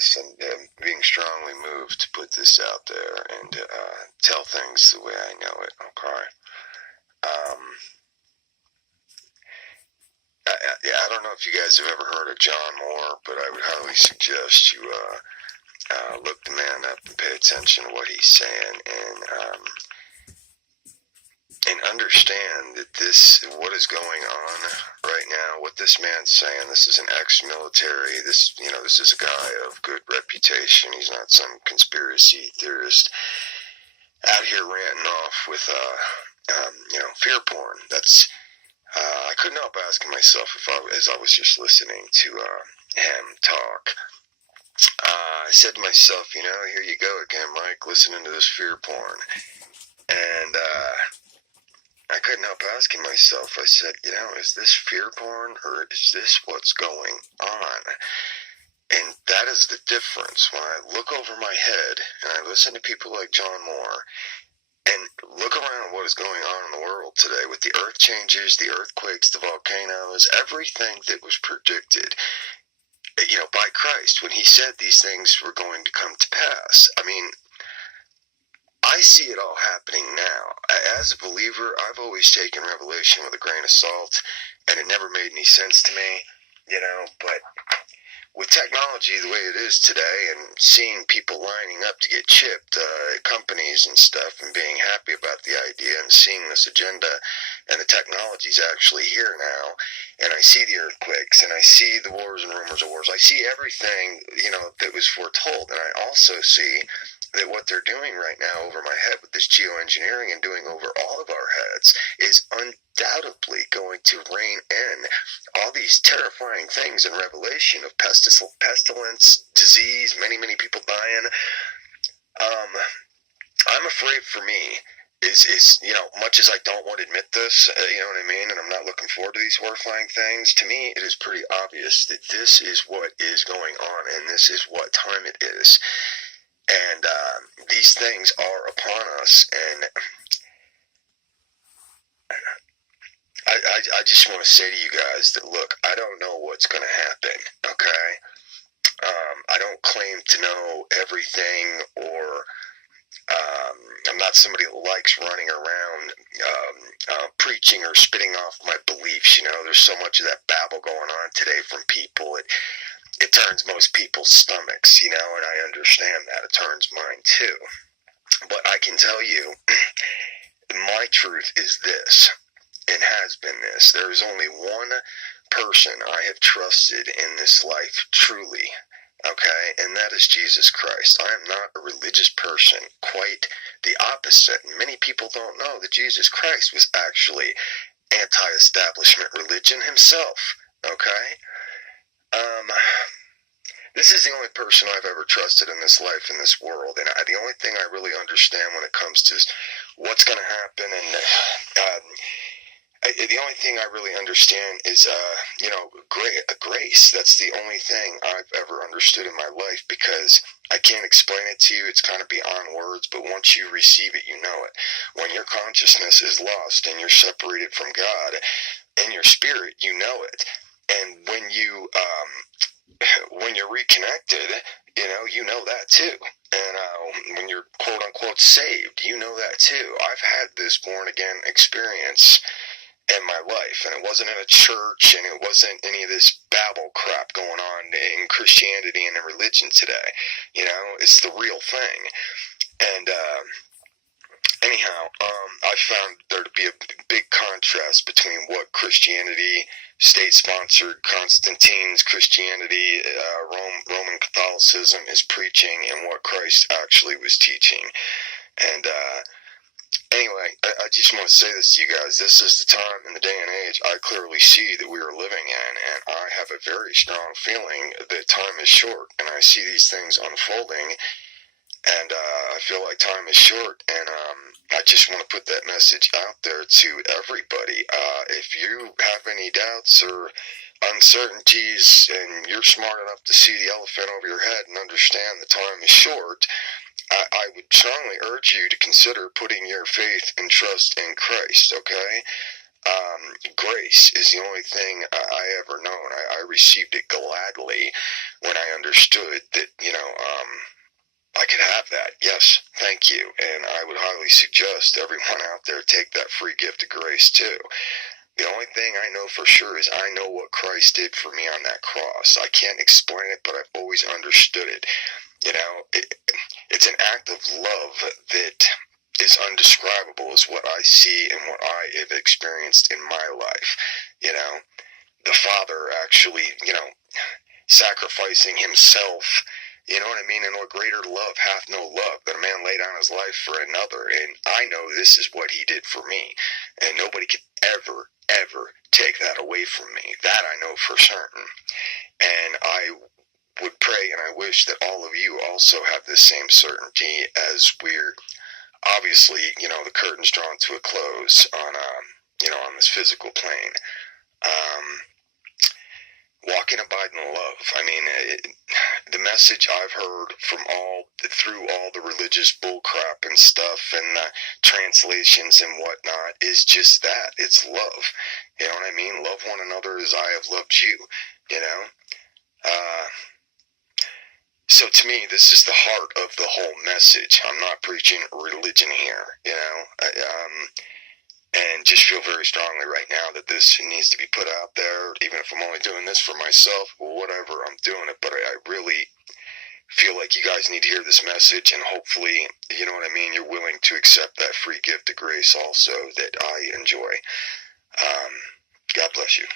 this and being strongly moved to put this out there and tell things the way I know it, okay? I don't know if you guys have ever heard of John Moore, but I would highly suggest you look the man up and pay attention to what he's saying, and understand that what is going on right now, what this man's saying. This is an ex-military. This is a guy of good reputation. He's not some conspiracy theorist out here ranting off with fear porn. I couldn't help asking myself as I was just listening to him talk. I said to myself, here you go again, Mike, listening to this fear porn. And I couldn't help asking myself, I said, is this fear porn or is this what's going on? And that is the difference. When I look over my head and I listen to people like John Moore and look around what is going on in the world today with the earth changes, the earthquakes, the volcanoes, everything that was predicted, by Christ when he said these things were going to come to pass. I mean, I see it all happening now. As a believer, I've always taken Revelation with a grain of salt, and it never made any sense to me, but with technology the way it is today and seeing people lining up to get chipped, companies and stuff, and being happy about the idea and seeing this agenda, and the technology's actually here now, and I see the earthquakes, and I see the wars and rumors of wars. I see everything, that was foretold, and I also see that what they're doing right now over my head with this geoengineering and doing over all of our heads is undoubtedly going to rein in all these terrifying things in Revelation of pestilence, disease, many, many people dying. I'm afraid for me is much as I don't want to admit this, you know what I mean, and I'm not looking forward to these horrifying things, to me it is pretty obvious that this is what is going on and this is what time it is. And these things are upon us, and I just want to say to you guys that, look, I don't know what's going to happen, okay? I don't claim to know everything, or I'm not somebody that likes running around preaching or spitting off my beliefs, There's so much of that babble going on today from people. It turns most people's stomachs, and I understand that. It turns mine too. But I can tell you, my truth is this, and has been this. There is only one person I have trusted in this life, truly, okay? And that is Jesus Christ. I am not a religious person, quite the opposite. Many people don't know that Jesus Christ was actually anti-establishment religion himself, okay? This is the only person I've ever trusted in this life, in this world, and the only thing I really understand when it comes to what's going to happen, and the only thing I really understand is, grace. That's the only thing I've ever understood in my life, because I can't explain it to you. It's kind of beyond words, but once you receive it, you know it. When your consciousness is lost and you're separated from God, in your spirit, you know it. And when you're reconnected, you know that too. And when you're quote unquote saved, you know that too. I've had this born again experience in my life, and it wasn't in a church, and it wasn't any of this babble crap going on in Christianity and in religion today. It's the real thing. And anyhow, I found there to be a big contrast between what Christianity, state-sponsored Constantine's Christianity, Roman Catholicism is preaching, and what Christ actually was teaching. And anyway, I just want to say this to you guys. This is the time in the day and age I clearly see that we are living in, and I have a very strong feeling that time is short, and I see these things unfolding, and I feel like time is short, and I just want to put that message out there to everybody. If you have any doubts or uncertainties, and you're smart enough to see the elephant over your head and understand the time is short, I would strongly urge you to consider putting your faith and trust in Christ, okay? Grace is the only thing I ever known. I received it gladly when I understood that, I could have that. Yes, thank you. And I would highly suggest everyone out there take that free gift of grace too. The only thing I know for sure is I know what Christ did for me on that cross. I can't explain it, but I've always understood it. It's an act of love that is undescribable, is what I see and what I have experienced in my life. The Father actually, sacrificing himself. You know what I mean? And what greater love hath no love that a man lay down his life for another. And I know this is what he did for me. And nobody could ever take that away from me. That I know for certain. And I would pray and I wish that all of you also have this same certainty as we're obviously, the curtain's drawn to a close on, on this physical plane. Walk and abide in love. I mean, the message I've heard through all the religious bullcrap and stuff and the translations and whatnot is just that. It's love. You know what I mean? Love one another as I have loved you. So to me, this is the heart of the whole message. I'm not preaching religion here, and just feel very strongly right now that this needs to be put out there, even if I'm only doing this for myself, whatever, I'm doing it. But I really feel like you guys need to hear this message, and hopefully, you know what I mean, you're willing to accept that free gift of grace also that I enjoy. God bless you.